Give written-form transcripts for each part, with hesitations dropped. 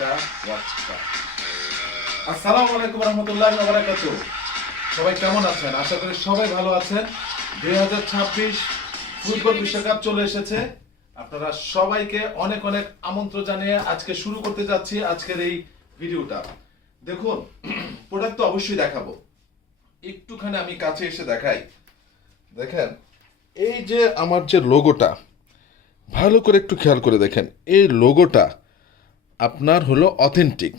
ওয়াচটা ওয়াচটা আসসালামু আলাইকুম রহমতুল্লাহ বারাকাতুহু। সবাই কেমন আছেন? আশা করি সবাই ভালো আছেন। 2026 ফুটবল বিশ্বকাপ চলে এসেছে। আপনারা সবাইকে অনেক অনেক আমন্ত্রণ জানিয়ে আজকে শুরু করতে যাচ্ছি আজকের এই ভিডিওটা। দেখুন, প্রোডাক্ট তো অবশ্যই দেখাবো, একটুখানি আমি কাছে এসে দেখাই। দেখেন, এই যে আমার যে লোগোটা, ভালো করে একটু খেয়াল করে দেখেন, এই লোগোটা আপনার হলো অথেন্টিক।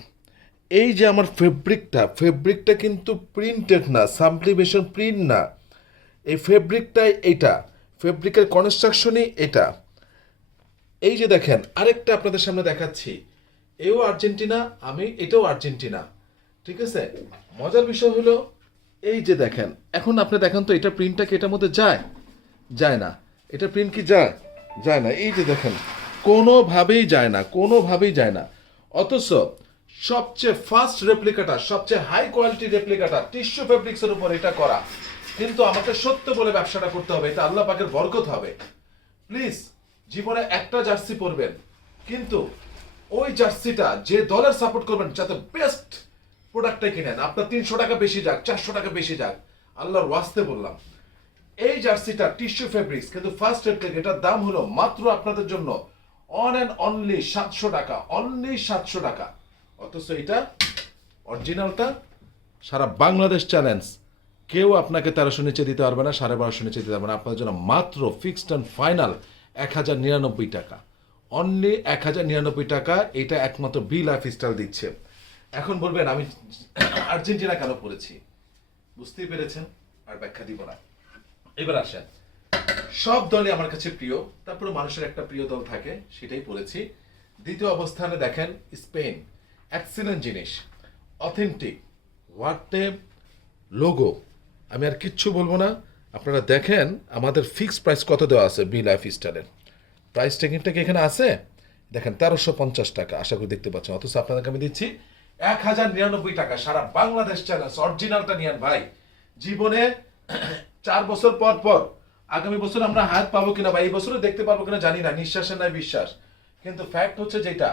এই যে আমার ফেব্রিকটা কিন্তু প্রিন্টেড না, সাবলিমেশন প্রিন্ট না, এই ফেব্রিকটাই এটা, ফেব্রিকের কনস্ট্রাকশনই এটা। এই যে দেখেন, আরেকটা আপনাদের সামনে দেখাচ্ছি, এও আর্জেন্টিনা, এটাও আর্জেন্টিনা। ঠিক আছে, মজার বিষয় হলো এই যে দেখেন, এখন আপনি দেখেন তো এটা প্রিন্টটা কি এটার মধ্যে যায়? যায় না। এটা প্রিন্ট কি যায়? যায় না। এই যে দেখেন, কোনোভাবেই যায় না, কোনোভাবেই যায় না। অথচ সবচেয়ে ফার্স্ট রেপ্লিকাটা, সবচেয়ে হাই কোয়ালিটি রেপ্লিকাটা টিস্যু ফেব্রিক্সের উপর এটা করা। কিন্তু আমাকে সত্য বলে ব্যবসাটা করতে হবে, এটা আল্লাহ পাকের বরকত হবে। প্লিজ, জীবনে একটা জার্সি পরবেন, কিন্তু ওই জার্সিটা যে দলের সাপোর্ট করবেন, যাতে বেস্ট প্রোডাক্টটাই কিনেন। আপনার 300 টাকা বেশি যাক, 400 টাকা বেশি যাক, আল্লাহর ওয়াস্তে বললাম। এই জার্সিটা টিস্যু ফেব্রিক্স, কিন্তু ফার্স্ট রেপ্লিক, এটার দাম হলো মাত্র আপনাদের জন্য অন অ্যান্ড অনলি 700 টাকা, অনলি 700 টাকা। অথচ এটা অরিজিনালটা সারা বাংলাদেশ চ্যালেঞ্জ, কেউ আপনাকে 1300 নিচে দিতে পারবে না, 1250 নিচে দিতে পারবে না। আপনাদের জন্য মাত্র ফিক্সড অ্যান্ড ফাইনাল 1099 টাকা, অনলি 1099 টাকা। এটা একমাত্র বি লাইফ স্টাইল দিচ্ছে। এখন বলবেন আমি আর্জেন্টিনা কেন পড়েছি, বুঝতেই পেরেছেন, আর ব্যাখ্যা দিব না। এবার আসেন, সব দলই আমার কাছে প্রিয়, তারপরে মানুষের একটা প্রিয় দল থাকে, সেটাই পড়েছি। দ্বিতীয় অবস্থানে দেখেন স্পেন, এক্সিলেন্ট জিনিস, অথেন্টিক, হোয়াট এ লোগো। আমি আর কিচ্ছু বলবো না, আপনারা দেখেন আমাদের ফিক্সড প্রাইস কত দেওয়া আছে বি লাইফ স্টাইলের। প্রাইস ট্যাগিংটা কি এখানে আছে? দেখেন 1350 টাকা, আশা করি দেখতে পাচ্ছেন। অথচ আপনাদেরকে আমি দিচ্ছি 1099 টাকা। সারা বাংলাদেশ চ্যালেঞ্জ, অরিজিনালটা নিয়েন ভাই। জীবনে 4 বছর পর পর আগামী বছর আমরা হাত পাবো কিনা বা এই বছরে দেখতে পাবো কিনা জানি না, নিঃশ্বাসের নাই বিশ্বাস। কিন্তু ফ্যাক্ট হচ্ছে যেটা,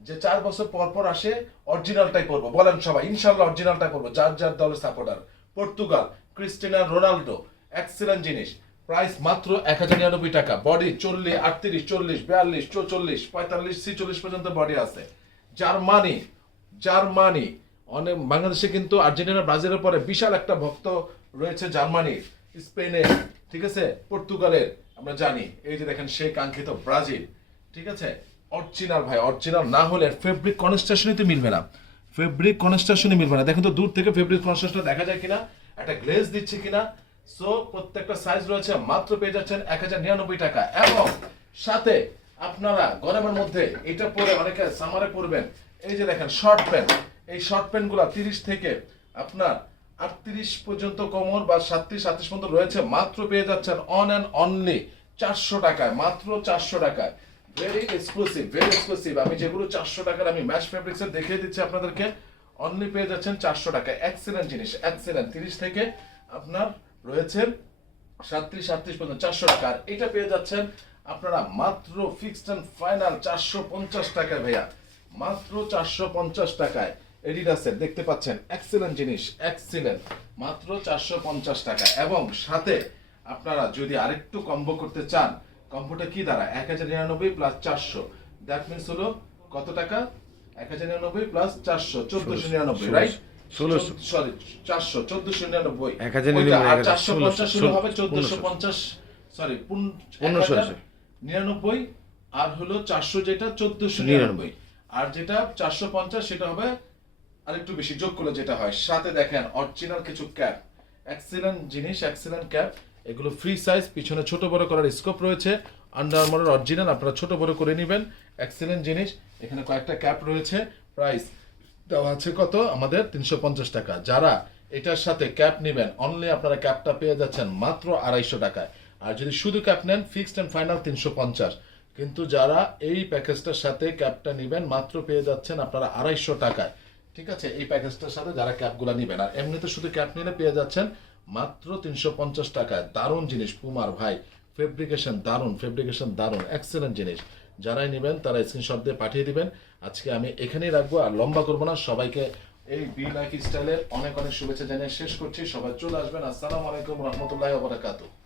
যে 4 বছর পর পর আসে, অরিজিনালটাই পড়বো। বলেন সবাই ইনশাল্লাহ অরিজিনালটাই পড়বো, যার যার দলের supporter. Portugal, Cristiano Ronaldo, excellent জিনিস। প্রাইস মাত্র 1099 টাকা। বডি 40, 38, 40, 42, 44, 45, 46 পর্যন্ত বডি আছে। জার্মানি, জার্মানি অনেক, বাংলাদেশে কিন্তু আর্জেন্টিনা ব্রাজিলের পরে বিশাল একটা ভক্ত রয়েছে জার্মানির, স্পেনের, ঠিক আছে, পর্তুগালের, আমরা জানি। এই যে দেখেন সেই কাঙ্ক্ষিত ব্রাজিল। ঠিক আছে, অরিজিনাল ভাই, অরিজিনাল না হলে ফেব্রিক কনস্ট্রাকশনই তো মিলবে না, ফেব্রিক কনস্ট্রাকশনই মিলবে না। দেখেন তো দূর থেকে ফেব্রিক কনস্ট্রাকশন দেখা যায় কিনা, একটা গ্লেজ দিচ্ছে কিনা। সো প্রত্যেকটা সাইজ রয়েছে, মাত্র পেয়ে যাচ্ছেন 1099 টাকা। এবং সাথে আপনারা গরমের মধ্যে এটা পরে, অনেকে সামারে পরবেন, এই যে দেখেন শর্ট প্যান্ট, এই শর্ট প্যান্টগুলো 30 থেকে আপনার 38 পর্যন্ত কোমর বা 37 পর্যন্ত রয়েছে, মাত্র পেয়ে যাচ্ছেন অন অ্যান্ড অনলি 400 টাকায়, মাত্র 400 টাকায়। Very exclusive, very exclusive. আমি যেগুলো 400 টাকার আমি ম্যাশ ফেব্রিক্সে দেখিয়ে দিচ্ছি আপনাদেরকে, অনলি পেয়ে যাচ্ছেন 400 টাকায়। এক্সিলেন্ট জিনিস, এক্সিলেন্ট। 30 থেকে আপনার রয়েছে 37 পর্যন্ত 400 টাকা। আর এটা পেয়ে যাচ্ছেন আপনারা মাত্র ফিক্সড এন্ড ফাইনাল 450 টাকায় ভাইয়া, মাত্র 450 টাকায়। এডিডাসের দেখতে পাচ্ছেন, এক্সিলেন্ট জিনিস, এক্সিলেন্ট, মাত্র 450 টাকা। এবং সাথে আপনারা যদি আরেকটু কম্বো করতে চান, কম্বোটা কি দাঁড়ায় 1099 প্লাস 400, দ্যাট মিনস হলো কত টাকা? 1099 প্লাস 400, 1499, রাইট? 1600, সরি 400, 1499। 450 হলো হবে 1450, সরি 1599, আর হলো 400 যেটা 1499, আর যেটা 450 সেটা হবে আরেকটু বেশি যোগ করলে যেটা হয়। সাথে দেখেন অরিজিনাল কিছু ক্যাপ, এক্সিলেন্ট জিনিস, এক্সিলেন্ট ক্যাপ। এগুলো ফ্রি সাইজ, পিছনে ছোট বড় করার স্কোপ রয়েছে। আন্ডার আর্মারের অরিজিনাল, আপনারা ছোট বড় করে নেবেন। এক্সিলেন্ট জিনিস, এখানে কয়েকটা ক্যাপ রয়েছে। প্রাইস দেওয়া আছে কত আমাদের? 350 টাকা। যারা এটার সাথে ক্যাপ নেবেন, অনলি আপনারা ক্যাপটা পেয়ে যাচ্ছেন মাত্র 250 টাকায়। আর যদি শুধু ক্যাপ নেন, ফিক্সড এন্ড ফাইনাল 350। কিন্তু যারা এই প্যাকেজটার সাথে ক্যাপটা নেবেন, মাত্র পেয়ে যাচ্ছেন আপনারা 250 টাকায়। ঠিক আছে, এই প্যাকেজটার সাথে যারা ক্যাপগুলো নেবেন। আর এমনিতে শুধু ক্যাপ নিলে পেয়ে যাচ্ছেন মাত্র 350 টাকায়। দারুণ জিনিস পুমার ভাই, ফেব্রিকেশন দারুণ, ফেব্রিকেশন দারুণ, এক্সেলেন্ট জিনিস। যারাই নেবেন তারা স্ক্রিনশট দিয়ে পাঠিয়ে দিবেন। আজকে আমি এখানেই রাখবো, আর লম্বা করবো না। সবাইকে এই বি লাইক স্টাইলের অনেক অনেক শুভেচ্ছা জানিয়ে শেষ করছি। সবাই চলে আসবেন। আসসালামু আলাইকুম রহমতুল্লাহি ওয়া বারাকাতুহু।